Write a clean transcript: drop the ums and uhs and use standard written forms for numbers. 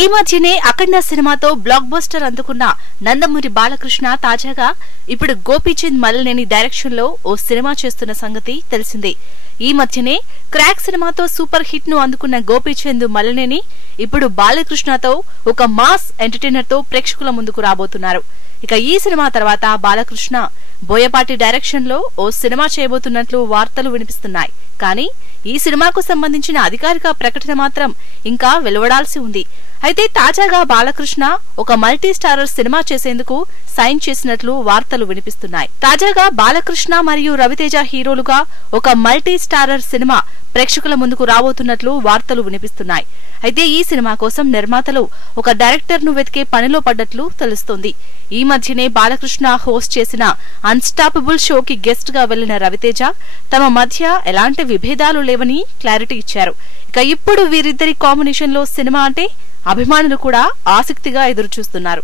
ఈ మధ్యనే అఖండ సినిమాతో బ్లాక్ బస్టర్ అందుకున్న నందమూరి బాలకృష్ణ తాజాగా ఇప్పుడు గోపీచంద్ మలినేని డైరెక్షన్ లో ఓ సినిమా చేస్తున్న సంగతి తెలిసిందే. ఈ మధ్యనే క్రాక్ సినిమాతో సూపర్ హిట్ ను అందుకున్న గోపీచంద్ మలినేని ఇప్పుడు బాలకృష్ణతో ఒక మాస్ ఎంటర్టైనర్ తో ప్రేక్షకుల ముందుకు రాబోతున్నారు. ఇక ఈ సినిమా తర్వాత బాలకృష్ణ బోయపాటి డైరెక్షన్ లో ఓ సినిమా చేయబోతున్నట్లు వార్తలు వినిపిస్తున్నాయి. కానీ ఈ సినిమాకు సంబంధించిన అధికారిక ప్రకటన మాత్రం ఇంకా వెలువడాల్సి ఉంది. అయితే తాజాగా బాలకృష్ణ ఒక మల్టీ స్టారర్ సినిమా చేసేందుకు సైన్ చేసినట్లు వార్తలు వినిపిస్తున్నాయి. తాజాగా బాలకృష్ణ మరియు రవితేజ హీరోలుగా ఒక మల్టీ స్టారర్ సినిమా ప్రేక్షకుల ముందుకు రాబోతున్నట్లు వార్తలు వినిపిస్తున్నాయి. అయితే ఈ సినిమా కోసం నిర్మాతలు ఒక డైరెక్టర్ ను వెతికే పనిలో పడ్డట్లు తెలుస్తోంది. ఈ మధ్యనే బాలకృష్ణ హోస్ట్ చేసిన అన్స్టాపబుల్ షోకి గెస్ట్ గా వెళ్లిన రవితేజ తమ మధ్య ఎలాంటి విభేదాలు లేవని క్లారిటీ ఇచ్చారు. ఇక ఇప్పుడు వీరిద్దరి కాంబినేషన్ లో సినిమా అంటే అభిమానులు కూడా ఆసక్తిగా ఎదురుచూస్తున్నారు.